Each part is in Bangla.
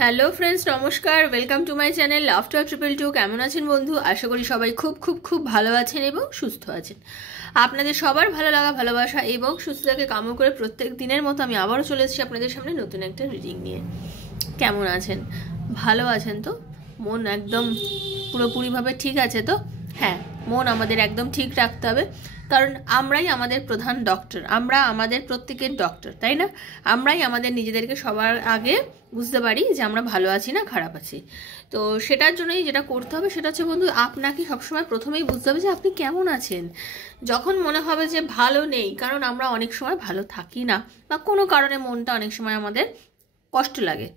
হ্যালো ফ্রেন্ডস, নমস্কার। Welcome to my channel laughter 222। কেমন আছেন বন্ধু? আশা করি সবাই খুব খুব খুব ভালো আছেন এবং সুস্থ আছেন। আপনাদের সবার ভালো লাগা, ভালোবাসা এবং সুস্থতাকে কামনা করে প্রত্যেক দিনের মতো আমি আবারও চলে এসেছি আপনাদের সামনে নতুন একটা রিডিং নিয়ে। কেমন আছেন? ভালো আছেন তো? মন একদম পুরোপুরিভাবে ঠিক আছে তো? হ্যাঁ, মন আমাদের একদম ঠিক রাখতে হবে, কারণ আমরাই আমাদের প্রধান ডক্টর। আমরা আমাদের প্রত্যেকের ডক্টর, তাই না? আমরাই আমাদের নিজেদেরকে সবার আগে বুঝতে পারি যে আমরা ভালো আছি না খারাপ আছি। তো সেটার জন্যই যেটা করতে হবে সেটা হচ্ছে বন্ধু, আপনাকে সবসময় প্রথমেই বুঝতে হবে যে আপনি কেমন আছেন। যখন মনে হবে যে ভালো নেই, কারণ আমরা অনেক সময় ভালো থাকি না বা কোনো কারণে মনটা অনেক সময় আমাদের কষ্ট লাগে,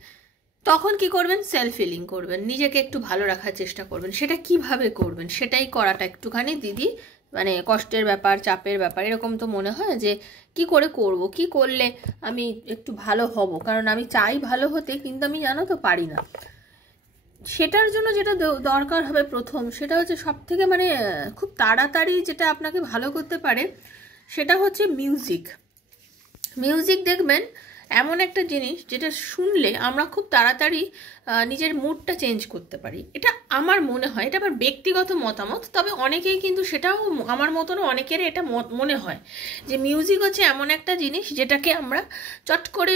তখন কি করবেন? সেলফ হিলিং করবেন, নিজেকে একটু ভালো রাখার চেষ্টা করবেন। সেটা কিভাবে করবেন সেটাই করাটা একটুখানি দিদি মানে কষ্টের ব্যাপার, চাপের ব্যাপার। এরকম তো মনে হয় যে কি করে করব, কি করলে আমি একটু ভালো হব, কারণ আমি চাই ভালো হতে, কিন্তু আমি জানো তো পারি না। সেটার জন্য যেটা দরকার হবে প্রথম, সেটা হচ্ছে সব থেকে মানে খুব তাড়াতাড়ি যেটা আপনাকে ভালো করতে পারে সেটা হচ্ছে মিউজিক। মিউজিক দেখবেন এমন একটা জিনিস যেটা শুনলে আমরা খুব তাড়াতাড়ি নিজের মুডটা চেঞ্জ করতে পারি। এটা আমার মনে হয়, এটা আমার ব্যক্তিগত মতামত। তবে অনেকেই কিন্তু সেটাও আমার মতনও অনেকের এটা মনে হয় যে মিউজিক হচ্ছে এমন একটা জিনিস যেটাকে আমরা চট করে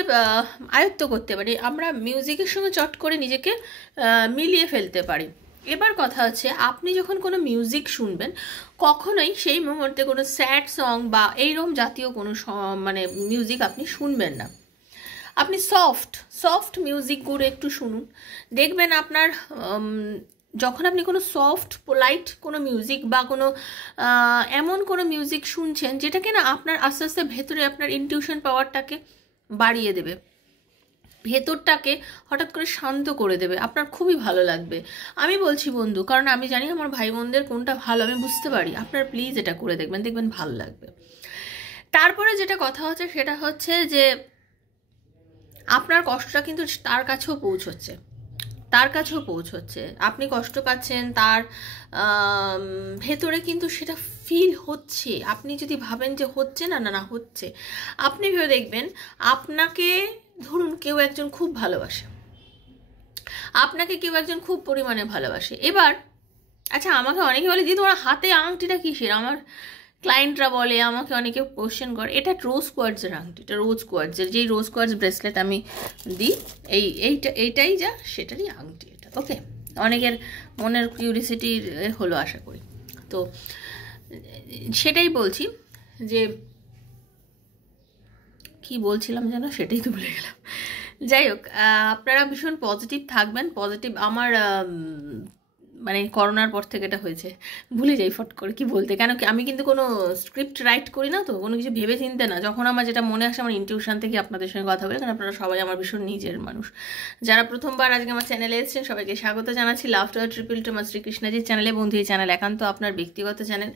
আয়ত্ত করতে পারি, আমরা মিউজিকের সঙ্গে চট করে নিজেকে মিলিয়ে ফেলতে পারি। এবার কথা হচ্ছে, আপনি যখন কোনো মিউজিক শুনবেন কখনোই সেই মুহূর্তে কোনো স্যাড সং বা এইরকম জাতীয় কোনো মানে মিউজিক আপনি শুনবেন না। আপনি সফট সফট মিউজিকগুলো একটু শুনুন, দেখবেন আপনার যখন আপনি কোনো সফট পোলাইট কোনো মিউজিক বা কোনো এমন কোনো মিউজিক শুনছেন যেটাকে না আপনার আস্তে আস্তে ভেতরে আপনার ইনটিউশন পাওয়ারটাকে বাড়িয়ে দেবে, ভেতরটাকে হঠাৎ করে শান্ত করে দেবে, আপনার খুবই ভালো লাগবে। আমি বলছি বন্ধু, কারণ আমি জানি আমার ভাই বোনদের কোনটা ভালো আমি বুঝতে পারি। আপনার প্লিজ এটা করে দেখবেন, দেখবেন ভালো লাগবে। তারপরে যেটা কথা হচ্ছে সেটা হচ্ছে যে আপনার কষ্টটা কিন্তু তার কাছেও পৌঁছচ্ছে, তার কাছেও পৌঁছচ্ছে। আপনি কষ্ট পাচ্ছেন, তার ভেতরে কিন্তু সেটা ফিল হচ্ছে। আপনি যদি ভাবেন যে হচ্ছে না, না না হচ্ছে, আপনি ভেবে দেখবেন আপনাকে ধরুন কেউ একজন খুব ভালোবাসে, আপনাকে কেউ একজন খুব পরিমাণে ভালোবাসে। এবার আচ্ছা, আমাকে অনেকে বলে দিদি তোমার হাতে আংটিটা কিসের? আমার ক্লায়েন্টরা বলে, আমাকে অনেকে কোশ্চেন করে, এটা রোজ কোয়ার্টজের আংটি, এটা রোজ কোয়ার্টজের, যেই রোজ কোয়ার্টজ ব্রেসলেট আমি দিই, এইটাই যা সেটারই আংটি এটা। ওকে, অনেকের মনের কিউরিসিটি হলো আশা করি। তো সেটাই বলছি যে কি বলছিলাম যেন, সেটাই তো ভুলে গেলাম। যাই হোক, আপনারা ভীষণ পজিটিভ থাকবেন। পজিটিভ আমার মানে করোনার পর থেকে এটা হয়েছে, ভুলে যাই ফট করে কি বলতে। কেন কি আমি কিন্তু কোনো স্ক্রিপ্ট রাইট করি না, তো কোনো কিছু ভেবে চিনতে না, যখন আমার যেটা মনে আসে আমার ইনটিউশন থেকে আপনাদের সঙ্গে কথা বলে, কারণ আপনারা সবাই আমার ভীষণ নিজের মানুষ। যারা প্রথমবার আজকে আমার চ্যানেলে এসেছেন সবাইকে স্বাগত জানাচ্ছি লাফটার 222 আমার শ্রীকৃষ্ণজির চ্যানেলে। বন্ধু, এই চ্যানেল একান্ত আপনার ব্যক্তিগত চ্যানেল।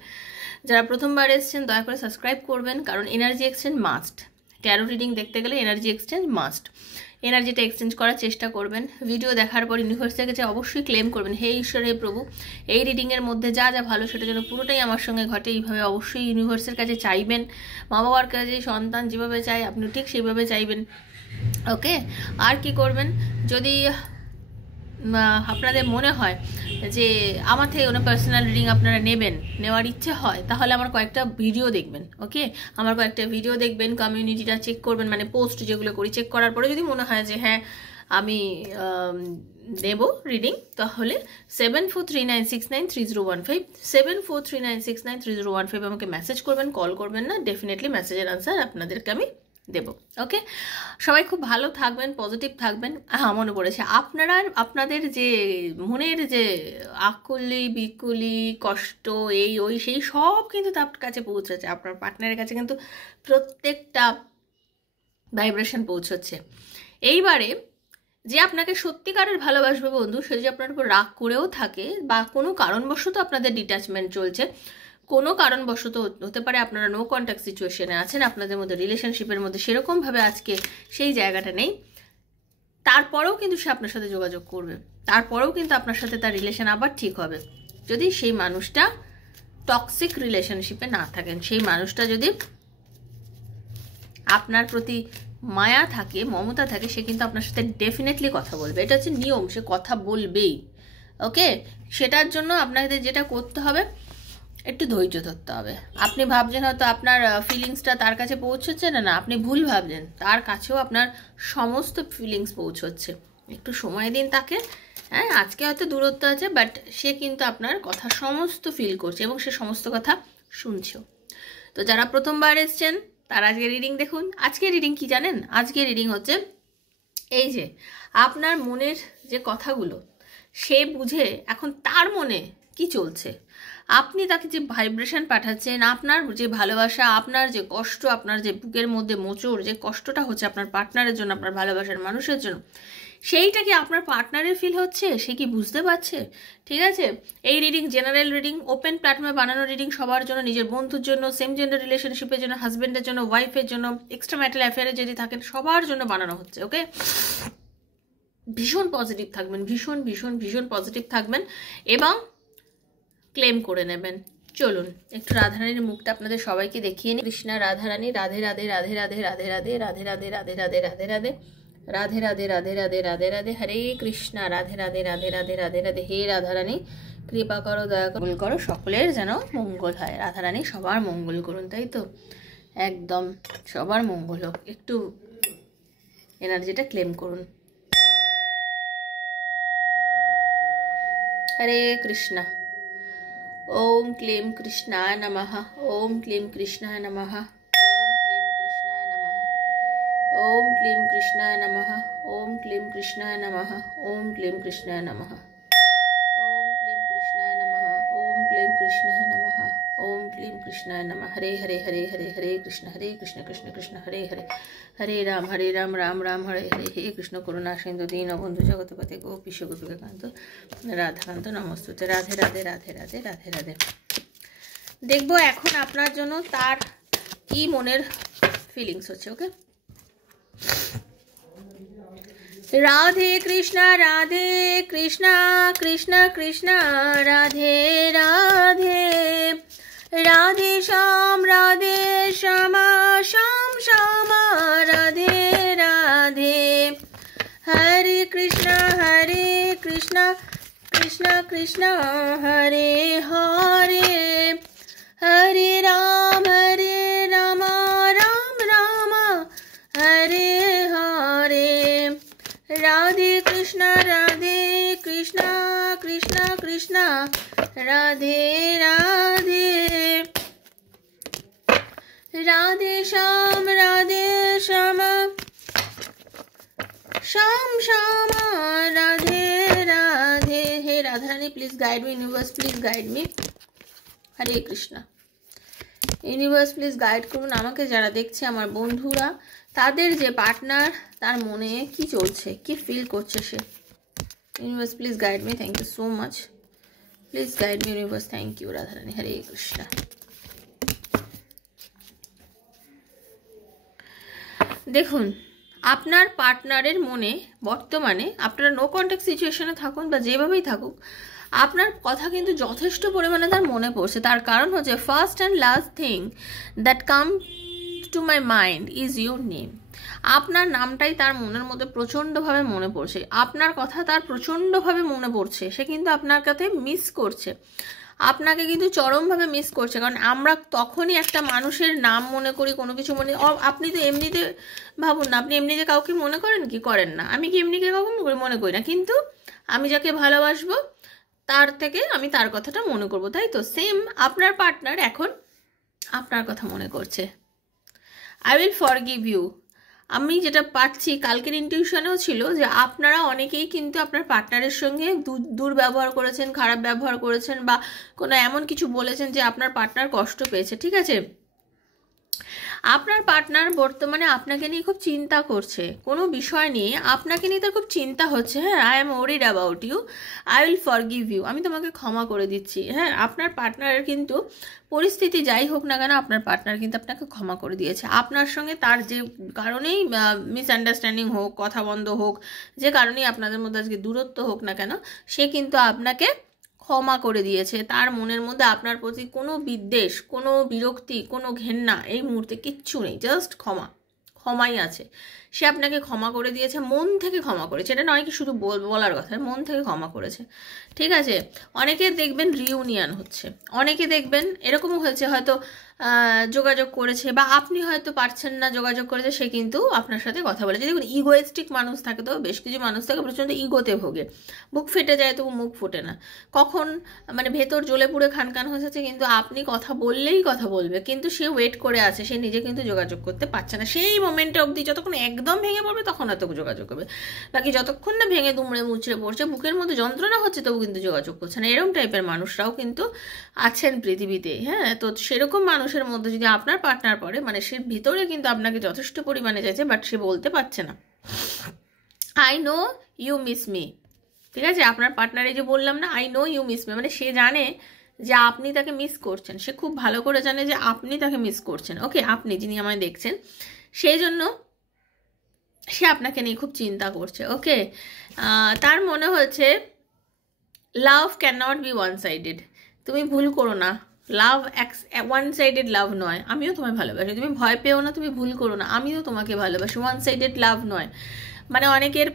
যারা প্রথমবার এসেছেন দয়া করে সাবস্ক্রাইব করবেন, কারণ energy exchange must. Taro reading দেখতে গেলে এনার্জি এক্সচেঞ্জ মাস্ট। এনার্জিটা এক্সচেঞ্জ করার চেষ্টা করবেন। ভিডিও দেখার পর ইউনিভার্স থেকে যে অবশ্যই ক্লেম করবেন, হে ঈশ্বর, হে প্রভু, এই রিডিংয়ের মধ্যে যা যা ভালো সেটা যেন পুরোটাই আমার সঙ্গে ঘটে। এইভাবে অবশ্যই ইউনিভার্সের কাছে চাইবেন। মা বাবার কাছে সন্তান যেভাবে চায় আপনি ঠিক সেইভাবে চাইবেন। ওকে, আর কি করবেন, যদি আপনাদের মনে হয় যে আমার থেকে কোনো পার্সোনাল রিডিং আপনারা নেওয়ার ইচ্ছে হয়, তাহলে আমার কয়েকটা ভিডিও দেখবেন। ওকে, আমার কয়েকটা ভিডিও দেখবেন, কমিউনিটিটা চেক করবেন, মানে পোস্ট যেগুলো করি চেক করার পরে যদি মনে হয় যে হ্যাঁ আমি দেব রিডিং, তাহলে 7439693015 7439693015 আমাকে মেসেজ করবেন, কল করবেন না। ডেফিনেটলি মেসেজের আনসার আপনাদেরকে আমি দেব। ওকে, সবাই খুব ভালো থাকবেন, পজিটিভ থাকবেন। হ্যাঁ, মনে পড়েছে, আপনারা আপনাদের যে মনের যে আকুলি বিকুলি কষ্ট এই ওই সেই সব কিন্তু তার কাছে পৌঁছেছে, আপনার পার্টনারের কাছে কিন্তু প্রত্যেকটা ভাইব্রেশন পৌঁছচ্ছে। এইবারে যে আপনাকে সত্যিকারের ভালোবাসবে বন্ধু, সে যদি আপনার উপর রাগ করেও থাকে বা কোনো কারণবশত আপনাদের ডিট্যাচমেন্ট চলছে, কোনো কারণবশত হতে পারে আপনারা নো কন্ট্যাক্ট সিচুয়েশনে আছেন, আপনাদের মধ্যে রিলেশনশিপের মধ্যে সেরকমভাবে আজকে সেই জায়গাটা নেই, তারপরেও কিন্তু সে আপনার সাথে যোগাযোগ করবে, তারপরেও কিন্তু আপনার সাথে তার রিলেশন আবার ঠিক হবে, যদি সেই মানুষটা টক্সিক রিলেশনশিপে না থাকেন, সেই মানুষটা যদি আপনার প্রতি মায়া থাকে, মমতা থাকে, সে কিন্তু আপনার সাথে ডেফিনেটলি কথা বলবে। এটা হচ্ছে নিয়ম, সে কথা বলবেই। ওকে, সেটার জন্য আপনাদের যেটা করতে হবে, একটু ধৈর্য ধরতে হবে। আপনি ভাবছেন হয়তো আপনার ফিলিংসটা তার কাছে পৌঁছচ্ছে না, না, আপনি ভুল ভাবছেন, তার কাছেও আপনার সমস্ত ফিলিংস পৌঁছচ্ছে। একটু সময় দিন তাকে। হ্যাঁ, আজকে হয়তো দূরত্ব আছে, বাট সে কিন্তু আপনার কথা সমস্ত ফিল করছে এবং সে সমস্ত কথা শুনছেও। তো যারা প্রথমবার এসছেন তারা আজকে রিডিং দেখুন। আজকে রিডিং কি জানেন? আজকে রিডিং হচ্ছে এই যে আপনার মনের যে কথাগুলো, সে বুঝে এখন তার মনে কি চলছে, আপনি তাকে যে ভাইব্রেশন পাঠাচ্ছেন, আপনার যে ভালোবাসা, আপনার যে কষ্ট, আপনার যে বুকের মধ্যে মোচড়, যে কষ্টটা হচ্ছে আপনার পার্টনারের জন্য, আপনার ভালোবাসার মানুষের জন্য, সেইটা কি আপনার পার্টনারের ফিল হচ্ছে? সে কি বুঝতে পারছে? ঠিক আছে, এই রিডিং জেনারেল রিডিং, ওপেন প্ল্যাটফর্মে বানানো রিডিং, সবার জন্য, নিজের বন্ধুর জন্য, সেম জেন্ডার রিলেশনশিপের জন্য, হাজব্যান্ডের জন্য, ওয়াইফের জন্য, এক্সট্রা ম্যারিটাল অ্যাফেয়ারে যদি থাকেন, সবার জন্য বানানো হচ্ছে। ওকে, ভীষণ পজিটিভ থাকবেন, ভীষণ ভীষণ ভীষণ পজিটিভ থাকবেন এবং ক্লেম করে নেবেন। চলুন একটু রাধারানীর মুখটা আপনাদের সবাইকে দেখিয়ে নিই। কৃষ্ণা রাধারানী, রাধে রাধে রাধে রাধে রাধে রাধে রাধে রাধে রাধে রাধে রাধে রাধে রাধে রাধে রাধে রাধে রাধে রাধে হরে কৃষ্ণা, রাধে রাধে রাধে রাধে রাধে রাধে। হে রাধারানী, কৃপা করো, দয়া করো, সকলের যেন মঙ্গল হয়। রাধারানী সবার মঙ্গল করুন, তাই তো? একদম সবার মঙ্গল হোক। একটু এনার্জিটা ক্লেম করুন। হরে কৃষ্ণা। ওম ক্লীম কৃষ্ণায় নমঃ। ওম ক্লীম কৃষ্ণায় নমঃ। ওম ক্লীম কৃষ্ণায় নমঃ। ওম ক্লীম কৃষ্ণায় নমঃ। ওম ক্লীম কৃষ্ণায় নমঃ। ওম ক্লীম কৃষ্ণায় নমঃ। ওম ক্লীম কৃষ্ণায় নমঃ। ওম ক্লীম কৃষ্ণায় নমঃ। হরে হরে হরে হরে হরে কৃষ্ণ কৃষ্ণ কৃষ্ণ হরে হরে, হরে রাম রাম রাম হরে হরে। হে কৃষ্ণ করুণা সিন্ধু দীনবন্ধু জগৎপতে গোপীশ গোপিকাকান্ত রাধাকান্ত নমস্তুতে। রাধে রাধে রাধে রাধে রাধে রাধে। দেখবো এখন আপনার জন্য তার কি মনের ফিলিংস হচ্ছে। ওকে, রাধে কৃষ্ণ কৃষ্ণ কৃষ্ণ রাধে রাধে, রাধে শ্যাম শ্যাম শ্যাম রাধে রাধে, হরে কৃষ্ণ কৃষ্ণ কৃষ্ণ হরে হরে, হরে রাম রাম রাম হরে হরে, রাধে কৃষ্ণ কৃষ্ণ কৃষ্ণ রাধে রাধে, রাধে শ্যাম শ্যাম শ্যাম রাধে রাধে। হে Radharani, please guide me, universe please guide me. Hare Krishna. Universe please guide করুন আমাকে, যারা দেখছে আমার বন্ধুরা, তাদের যে পার্টনার, তার মনে কি চলছে, কি ফিল করছে সে। Universe please guide me, thank you so much, please guide me universe, thank you Radharani. Hare Krishna. দেখুন, আপনার পার্টনারের মনে বর্তমানে, আপনারা নো কন্ট্যাক্ট সিচুয়েশনে থাকুন বা যেভাবেই থাকুক, আপনার কথা কিন্তু যথেষ্ট পরিমাণে তার মনে পড়ছে। তার কারণ হচ্ছে first and last thing that come to my mind is your name. আপনার নামটাই তার মনের মধ্যে প্রচণ্ডভাবে মনে পড়ছে, আপনার কথা তার প্রচণ্ডভাবে মনে পড়ছে। সে কিন্তু আপনার কাছে মিস করছে, আপনাকে কিন্তু চরমভাবে মিস করছে। কারণ আমরা তখনই একটা মানুষের নাম মনে করি, কোনো কিছু মনে, আপনি তো এমনিতে ভাবুন না, আপনি এমনিতে কাউকে মনে করেন কি? করেন না। আমি কি এমনিকে কাউকে মনে করি না, কিন্তু আমি যাকে ভালোবাসবো তার থেকে আমি তার কথাটা মনে করব, তাই তো? সেম আপনার পার্টনার এখন আপনার কথা মনে করছে। I will forgive you. আমি যেটা পাচ্ছি, কালকের ইনটিউশনেও ছিল যে আপনারা অনেকেই কিন্তু আপনার পার্টনারের সঙ্গে দুর্ব্যবহার করেছেন, খারাপ ব্যবহার করেছেন, বা কোনো এমন কিছু বলেছেন যে আপনার পার্টনার কষ্ট পেয়েছে। ঠিক আছে, আপনার পার্টনার বর্তমানে আপনাকে নিয়ে খুব চিন্তা করছে, কোনো বিষয় নিয়ে আপনাকে নিয়ে তার খুব চিন্তা হচ্ছে। হ্যাঁ, I am worried about you, I will forgive you, আমি তোমাকে ক্ষমা করে দিচ্ছি। হ্যাঁ, আপনার পার্টনারের কিন্তু পরিস্থিতি যাই হোক না কেন, আপনার পার্টনার কিন্তু আপনাকে ক্ষমা করে দিয়েছে। আপনার সঙ্গে তার যে কারণেই মিসআন্ডারস্ট্যান্ডিং হোক, কথা বন্ধ হোক, যে কারণেই আপনাদের মধ্যে আজকে দূরত্ব হোক না কেন, সে কিন্তু আপনাকে ক্ষমা করে দিয়েছে। তার মনের মধ্যে আপনার প্রতি কোনো বিদ্বেষ, কোনো বিরক্তি, কোনো ঘেন্না এই মুহূর্তে কিচ্ছু নেই, জাস্ট ক্ষমা ক্ষমাই আছে। সে আপনাকে ক্ষমা করে দিয়েছে, মন থেকে ক্ষমা করেছে, এটা নয় কি শুধু বলার কথা, মন থেকে ক্ষমা করেছে, ঠিক আছে। অনেকে দেখবেন রিউনিয়ন হচ্ছে, অনেকে দেখবেন এরকমও হয়েছে হয়তো যোগাযোগ করেছে, বা আপনি হয়তো পারছেন না যোগাযোগ করেছে, সে কিন্তু আপনার সাথে কথা বলেছে। দেখুন ইগোয়েস্টিক মানুষ থাকে, তো বেশ কিছু মানুষ থাকে প্রচণ্ড ইগোতে ভোগে, বুক ফেটে যায় তবু মুখ ফোটে না, কখন মানে ভেতর জ্বলে পুড়ে খানখান হয়েছে, কিন্তু আপনি কথা বললেই কথা বলবে, কিন্তু সে ওয়েট করে আছে, সে নিজে কিন্তু যোগাযোগ করতে পারছে না সেই মোমেন্টে অবধি, যতক্ষণ একদম ভেঙে পড়বে তখন হয়তো যোগাযোগ করবে, বাকি যতক্ষণ না ভেঙে দুমড়ে মুচড়ে পড়ছে, বুকের মধ্যে যন্ত্রণা হচ্ছে তবু কিন্তু যোগাযোগ করছে না। এরকম টাইপের মানুষরাও কিন্তু আছেন পৃথিবীতে, হ্যাঁ। তো সেরকম মানুষের মধ্যে যদি আপনার পার্টনার পড়ে, মানে সে ভিতরে কিন্তু আপনাকে যথেষ্ট পরিমাণে চাইছে, বাট সে বলতে পারছে না I know you miss me, ঠিক আছে। আপনার পার্টনারে যে বললাম না I know you miss me, মানে সে জানে যে আপনি তাকে মিস করছেন, সে খুব ভালো করে জানে যে আপনি তাকে মিস করছেন, ওকে, আপনি যিনি আমায় দেখছেন, সেই জন্য সে আপনাকে নিয়ে খুব চিন্তা করছে, ওকে। তার মনে হচ্ছে love can not be one sided, তুমি ভুল করো না, লাভ ওয়ান সাইডেড লাভ নয়, আমিও তোমায় ভালোবাসি, তুমি ভয় পেও না, তুমি ভুল করো না, আমিও তোমাকে ভালোবাসি, ওয়ান সাইডেড লাভ নয়। মানে অনেকের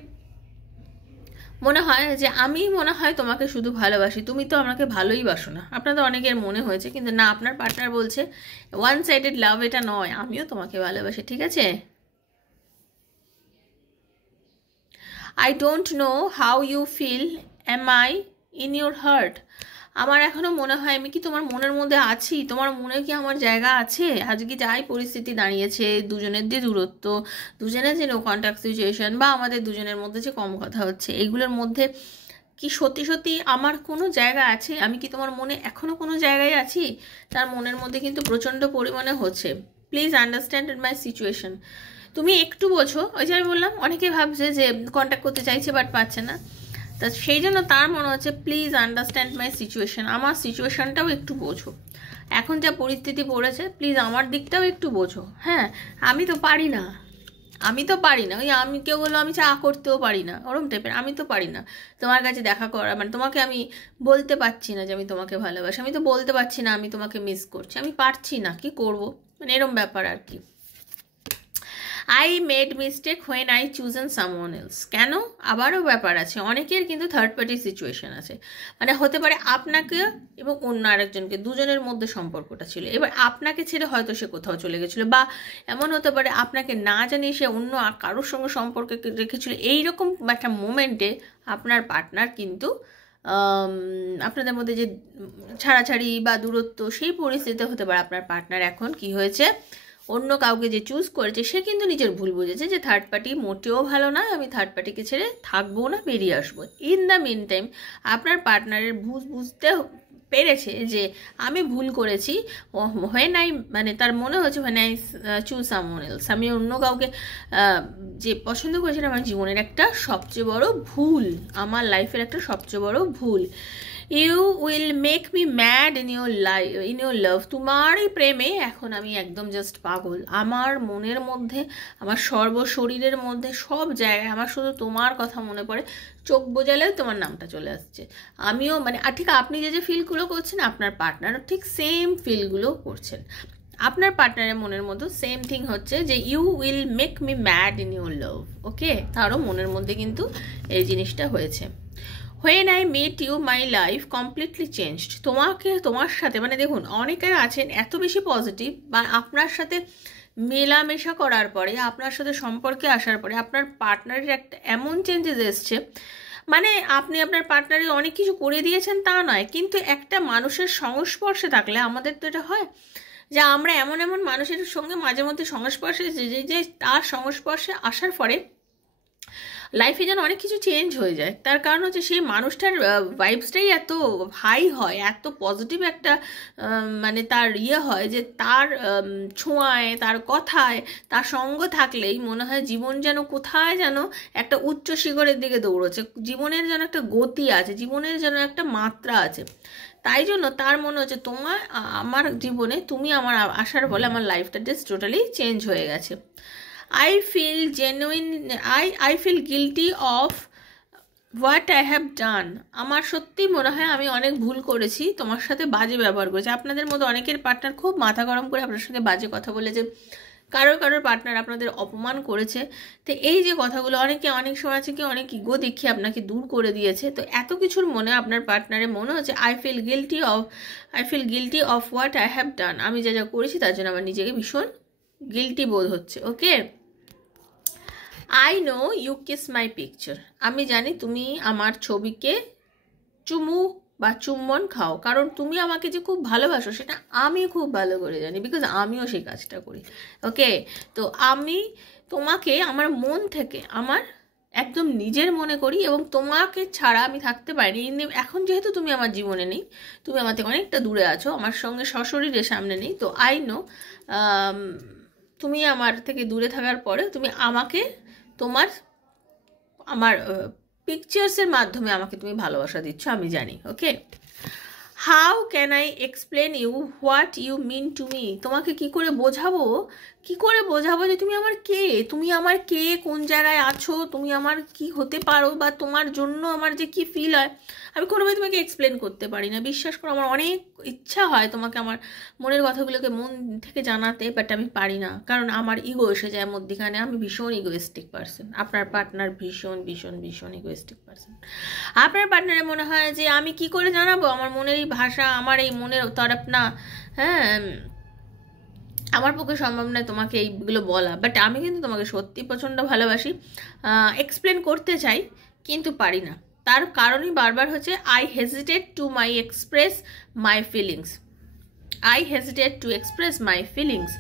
মনে হয় যে আমি মনে হয় তোমাকে শুধু ভালোবাসি, তুমি তো আমাকে ভালোই বাসো না, আপনাদের অনেকের মনে হয়েছে, কিন্তু না, আপনার পার্টনার বলছে ওয়ান সাইডেড লাভ এটা নয়, আমিও তোমাকে ভালোবাসি, ঠিক আছে। I don't know how you feel, am I in your heart, আমার এখনও মনে হয় আমি কি তোমার মনের মধ্যে আছি, তোমার মনে কি আমার জায়গা আছে। আজকে যাই পরিস্থিতি দাঁড়িয়েছে, দুজনের যে দূরত্ব, দুজনের যে নো কন্ট্যাক্ট সিচুয়েশন, বা আমাদের দুজনের মধ্যে যে কম কথা হচ্ছে, এইগুলোর মধ্যে কি সত্যি সত্যি আমার কোনো জায়গা আছে, আমি কি তোমার মনে এখনও কোনো জায়গায় আছি, তার মনের মধ্যে কিন্তু প্রচণ্ড পরিমাণে হচ্ছে। প্লিজ আন্ডারস্ট্যান্ড মাই সিচুয়েশন, তুমি একটু বোঝো। ওই যে আমি বললাম অনেকে ভাবছে যে কন্ট্যাক্ট করতে চাইছে বাট পাচ্ছে না, তা সেই জন্য তার মনে হচ্ছে প্লিজ আন্ডারস্ট্যান্ড মাই সিচুয়েশন, আমার সিচুয়েশনটাও একটু বোঝো, এখন যা পরিস্থিতি পড়েছে প্লিজ আমার দিকটাও একটু বোঝো, হ্যাঁ। আমি তো পারি না, ওই আমি কেউ বললো আমি চা করতেও পারি না, ওরম টাইপের, আমি তো পারি না তোমার কাছে দেখা করা, মানে তোমাকে আমি বলতে পারছি না যে আমি তোমাকে ভালোবাসি, আমি তো বলতে পারছি না আমি তোমাকে মিস করছি, আমি পারছি না, কি করব, মানে এরম ব্যাপার আর কি। I made mistake when I chosen someone else, কেন আবারও ব্যাপার আছে, অনেকের কিন্তু থার্ড পার্টি সিচুয়েশন আছে, মানে হতে পারে আপনাকে এবং অন্য আরেকজনকে, দুজনের মধ্যে সম্পর্কটা ছিল, এবার আপনাকে ছেড়ে হয়তো সে কোথাও চলে গেছিলো, বা এমন হতে পারে আপনাকে না জানিয়ে সে অন্য কারোর সঙ্গে সম্পর্ক রেখেছিল, এইরকম একটা মোমেন্টে আপনার পার্টনার কিন্তু আপনাদের মধ্যে যে ছাড়াছাড়ি বা দূরত্ব, সেই পরিস্থিতিতে হতে পারে আপনার পার্টনার এখন কি হয়েছে, অন্য কাউকে যে চুজ করেছে সে কিন্তু নিজের ভুল বুঝেছে যে থার্ড পার্টি মোটেও ভালো না, আমি থার্ড পার্টিকে ছেড়ে থাকবো না, বেরিয়ে আসবো। ইন দ্য মিন টাইম আপনার পার্টনারের বুঝতে পেরেছে যে আমি ভুল করেছি, হোয়েন আই, মানে তার মনে হচ্ছে when I choose someone else, আমি অন্য কাউকে যে পছন্দ করেছিলাম, আমার জীবনের একটা সবচেয়ে বড় ভুল, আমার লাইফের একটা সবচেয়ে বড় ভুল। You will make me mad in your love, তোমার এই প্রেমে এখন আমি একদম জাস্ট পাগল, আমার মনের মধ্যে, আমার সর্বশরীরের মধ্যে, সব জায়গায় আমার শুধু তোমার কথা মনে পড়ে, চোখ বোঝালেও তোমার নামটা চলে আসছে। আমিও মানে ঠিক আপনি যে ফিলগুলো করছেন, আপনার পার্টনারও ঠিক সেম ফিলগুলো করছেন, আপনার পার্টনারের মনের মধ্যে সেম থিং হচ্ছে যে you will make me mad in your love, okay, তারও মনের মধ্যে কিন্তু এই জিনিসটা হয়েছে। When I met you my life completely changed, তোমার সাথে, মানে দেখুন অনেকের আছেন এত বেশি পজিটিভ, বা আপনার সাথে মেলামেশা করার পরে, আপনার সাথে সম্পর্কে আসার পরে আপনার পার্টনারের একটা এমন চেঞ্জেস এসছে, মানে আপনি আপনার পার্টনারে অনেক কিছু করে দিয়েছেন তা নয়, কিন্তু একটা মানুষের সংস্পর্শে থাকলে আমাদের তো এটা হয় যে আমরা এমন এমন মানুষের সঙ্গে মাঝে মধ্যে সংস্পর্শে যে তার সংস্পর্শে আসার পরে লাইফে যেন অনেক কিছু চেঞ্জ হয়ে যায়, তার কারণ হচ্ছে সেই মানুষটার ভাইবসটাই এত হাই হয়, এত পজিটিভ একটা মানে তার হয় যে তার ছোঁয়ায়, তার কথায়, তার সঙ্গ থাকলেই মনে হয় জীবন যেন কোথায় যেন একটা উচ্চ শিখরের দিকে দৌড়চ্ছে, জীবনের যেন একটা গতি আছে, জীবনের যেন একটা মাত্রা আছে। তাই জন্য তার মনে হচ্ছে আমার জীবনে তুমি আমার আসার ফলে আমার লাইফটা জাস্ট টোটালি চেঞ্জ হয়ে গেছে। I feel guilty of what I have done, আমার সত্যি মনে হয় আমি অনেক ভুল করেছি, তোমার সাথে বাজে ব্যবহার করেছি। আপনাদের মধ্যে অনেকের পার্টনার খুব মাথা গরম করে আপনার সাথে বাজে কথা বলেছে, কারোর পার্টনার আপনাদের অপমান করেছে। তো এই যে কথাগুলো অনেক সময় আছে কি অনেক ইগো দেখিয়ে আপনাকে দূর করে দিয়েছে। তো এত কিছুর মনে আপনার পার্টনারের মনে হচ্ছে I feel guilty of what I have done, আমি যা যা করেছি তার জন্য আমার নিজেকে ভীষণ গিল্টি বোধ হচ্ছে। Okay, I know you kiss my picture, আমি জানি তুমি আমার ছবিকে চুমু বা চুম্বন খাও, কারণ তুমি আমাকে যে খুব ভালোবাসো সেটা আমি খুব ভালো করে জানি, বিকজ আমিও সেই কাজটা করি। ওকে, তো আমি তোমাকে আমার মন থেকে আমার একদম নিজের মনে করি এবং তোমাকে ছাড়া আমি থাকতে পারিনি। এখন যেহেতু তুমি আমার জীবনে নেই, তুমি আমার থেকে অনেকটা দূরে আছো, আমার সঙ্গে সশরীরে সামনে নেই, তো আই নো তুমি আমার থেকে দূরে থাকার পরে তুমি আমাকে আমার পিকচার্সের মাধ্যমে আমাকে তুমি ভালোবাসা দিচ্ছ, আমি জানি। Okay, how can I explain you what you mean to me, তোমাকে কি করে বোঝাবো যে তুমি আমার কে, কোন জায়গায় আছো, তুমি আমার কি হতে পারো, বা তোমার জন্য আমার যে কি ফিল হয় আমি কোনোভাবে তোমাকে এক্সপ্লেন করতে পারি না। বিশ্বাস করো, আমার অনেক ইচ্ছা হয় তোমাকে আমার মনের কথাগুলোকে মন থেকে জানাতে, বাট আমি পারি না, কারণ আমার ইগো এসে যায় মধ্যখানে। আমি ভীষণ ইগোয়েস্টিক পার্সন, আপনার পার্টনার ভীষণ ভীষণ ভীষণ ইগোয়েস্টিক পার্সন। আপনার পার্টনারের মনে হয় যে আমি কি করে জানাবো আমার মনের এই ভাষা, আমার এই মনের তরফ না, হ্যাঁ আমার পক্ষে সম্ভব নয় তোমাকে এইগুলো বলা, বাট আমি কিন্তু তোমাকে সত্যি প্রচণ্ড ভালোবাসি, এক্সপ্লেন করতে চাই কিন্তু পারি না। তার কারণই বারবার হচ্ছে I hesitate to express my feelings.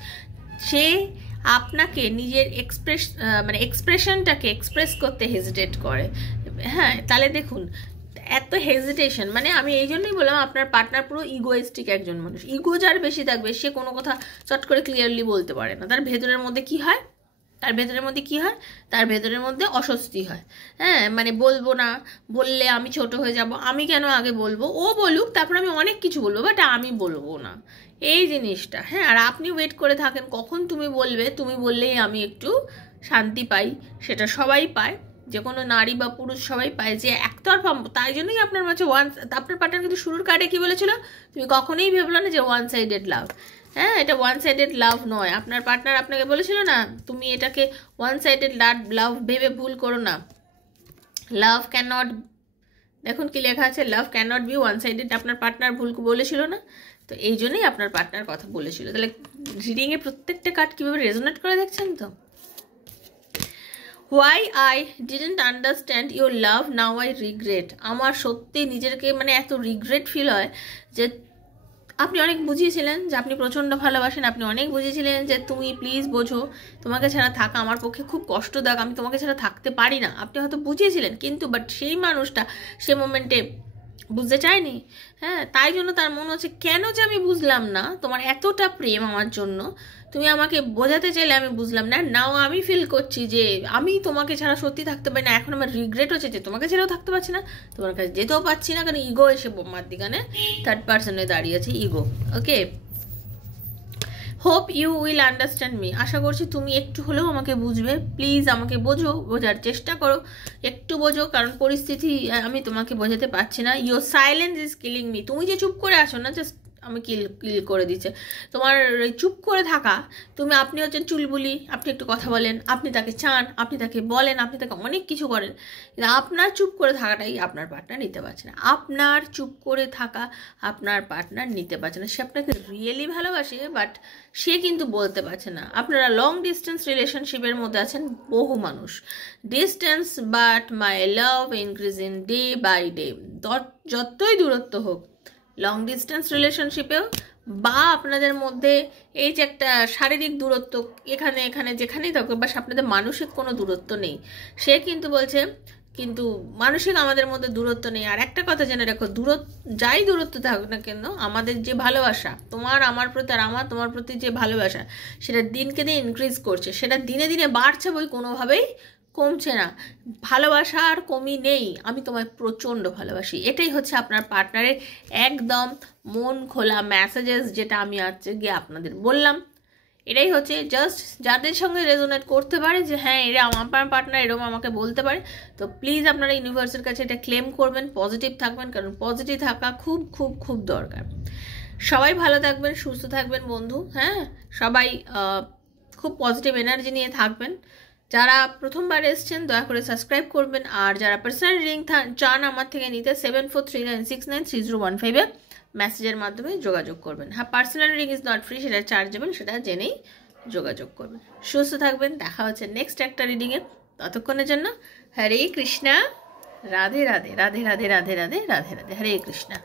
সে আপনাকে নিজের এক্সপ্রেশনটাকে এক্সপ্রেস করতে হেজিটেট করে। হ্যাঁ, তাহলে দেখুন এত হেজিটেশন, মানে আমি এই জন্যই বললাম আপনার পার্টনার পুরো ইগোয়েস্টিক একজন মানুষ। ইগো যার বেশি থাকবে সে কোনো কথা চট করে ক্লিয়ারলি বলতে পারে না। তার ভেতরের মধ্যে কি হয়, তার ভেতরের মধ্যে অস্বস্তি হয়। হ্যাঁ, মানে বলবো না, বললে আমি ছোট হয়ে যাব, আমি কেন আগে বলবো, ও বলুক তারপর আমি অনেক কিছু বলবো, বাট আমি বলবো না, এই জিনিসটা। হ্যাঁ, আর আপনি ওয়েট করে থাকেন কখন তুমি বলবে, তুমি বললেই আমি একটু শান্তি পাই। সেটা সবাই পায়, যে কোনো নারী বা পুরুষ সবাই পায় যে একতরফা। তাই জন্যই আপনার মাঝে আপনার পার্টনার কিন্তু শুরুর কার্ডে কি বলেছিল, তুমি কখনোই ভেবলো না যে ওয়ান সাইডেড লাভ। হ্যাঁ, এটা ওয়ান সাইডেড লাভ নয়। আপনার পার্টনার আপনাকে বলেছিল না, তুমি এটাকে ওয়ান সাইডেড লাভ ভেবে ভুল করো না। লাভ ক্যান নট, দেখুন কি লেখা আছে, love can not be one sided. আপনার পার্টনার ভুল বলেছিল না, তো এই জন্যই আপনার পার্টনার কথা বলেছিল। তাহলে রিডিংয়ে প্রত্যেকটা কার্ড কীভাবে রেজোনেট করে দেখছেন তো। Why I didn't understand your love now I regret, আমার সত্যি নিজেকে মানে এত রিগ্রেট ফিল হয় যে আপনি অনেক বুঝিয়েছিলেন যে আপনি প্রচণ্ড ভালোবাসেন, আপনি অনেক বুঝিয়েছিলেন যে তুমি প্লিজ বোঝো, তোমাকে ছাড়া থাকা আমার পক্ষে খুব কষ্টদায়ক, আমি তোমাকে ছাড়া থাকতে পারি না, আপনি হয়তো বুঝিয়েছিলেন, কিন্তু বাট সেই মানুষটা সে মোমেন্টে বুঝতে চায়নি। হ্যাঁ, তাই জন্য তার মনে হচ্ছে কেন যে আমি বুঝলাম না তোমার এতটা প্রেম আমার জন্য, তুমি আমাকে বোঝাতে চাইলে আমি বুঝলাম না। নাও আমি ফিল করছি যে আমি তোমাকে ছাড়া সত্যি থাকতে পারি না, এখন আমার রিগ্রেট হচ্ছে যে তোমাকে ছাড়াও থাকতে পারছি না, তোমার কাছে যেতেও পারছি না, কারণ ইগো এসে বোমার দিকানে থার্ড পার্সনে দাঁড়িয়েছে ego. Okay, hope you will understand me, আশা করছি তুমি একটু হলেও আমাকে বুঝবে, প্লিজ আমাকে বোঝার চেষ্টা করো, একটু বোঝো, কারণ পরিস্থিতি আমি তোমাকে বোঝাতে পারছি না। Your silence is killing me, তুমি যে চুপ করে আসো না, জাস্ট আমি কিল করে দিচ্ছে তোমার চুপ করে থাকা। আপনি হচ্ছেন চুলবুলি, আপনি একটু কথা বলেন, আপনি তাকে চান, আপনি তাকে বলেন, আপনি তাকে অনেক কিছু করেন, কিন্তু আপনার চুপ করে থাকাটাই আপনার পার্টনার নিতে পারছে না। আপনার চুপ করে থাকা আপনার পার্টনার নিতে পারছে না। সে আপনাকে রিয়েলি ভালোবাসে, বাট সে কিন্তু বলতে পারছে না। আপনারা লং ডিস্টেন্স রিলেশনশিপের মধ্যে আছেন বহু মানুষ, distance but my love increasing day by day. যতই দূরত্ব হোক লং ডিস্টেন্স রিলেশনশিপেও বা আপনাদের মধ্যে এই যে একটা শারীরিক দূরত্ব এখানে যেখানেই থাকুক, বা আপনাদের মানসিক কোনো দূরত্ব নেই, সে কিন্তু বলছে কিন্তু মানসিক আমাদের মধ্যে দূরত্ব নেই। আর একটা কথা জেনে রাখো, যাই দূরত্ব থাকুক না কেন, আমাদের যে ভালোবাসা তোমার আমার প্রতি আর আমার তোমার প্রতি যে ভালোবাসা, সেটা দিনকে দিন ইনক্রিজ করছে, সেটা দিনে দিনে বাড়ছে, বই কোনোভাবেই কমছে না। ভালোবাসা আর কমই নেই, আমি তোমায় প্রচণ্ড ভালোবাসি, এটাই হচ্ছে আপনার পার্টনারের একদম মন খোলা মেসেজেস, যেটা আমি আজকে গিয়ে আপনাদের বললাম। এটাই হচ্ছে জাস্ট যাদের সঙ্গে রেজোনেট করতে পারে যে হ্যাঁ এরা আমার পার্টনার এরকম আমাকে বলতে পারে, তো প্লিজ আপনারা ইউনিভার্সের কাছে এটা ক্লেম করবেন, পজিটিভ থাকবেন, কারণ পজিটিভ থাকা খুব খুব খুব দরকার। সবাই ভালো থাকবেন, সুস্থ থাকবেন বন্ধু। হ্যাঁ, সবাই খুব পজিটিভ এনার্জি নিয়ে থাকবেন। যারা প্রথমবার এসছেন দয়া করে সাবস্ক্রাইব করবেন, আর যারা পার্সোনাল রিডিং চান আমার থেকে নিতে 7439693015 মেসেজের মাধ্যমে যোগাযোগ করবেন। হ্যাঁ, personal reading is not free, সেটা চার্জেবল, সেটা জেনেই যোগাযোগ করবেন। সুস্থ থাকবেন, দেখা হচ্ছে নেক্সট একটা রিডিংয়ে। ততক্ষণের জন্য হরে কৃষ্ণা, রাধে রাধে, রাধে রাধে, রাধে রাধে, রাধে রাধে, হরে কৃষ্ণা।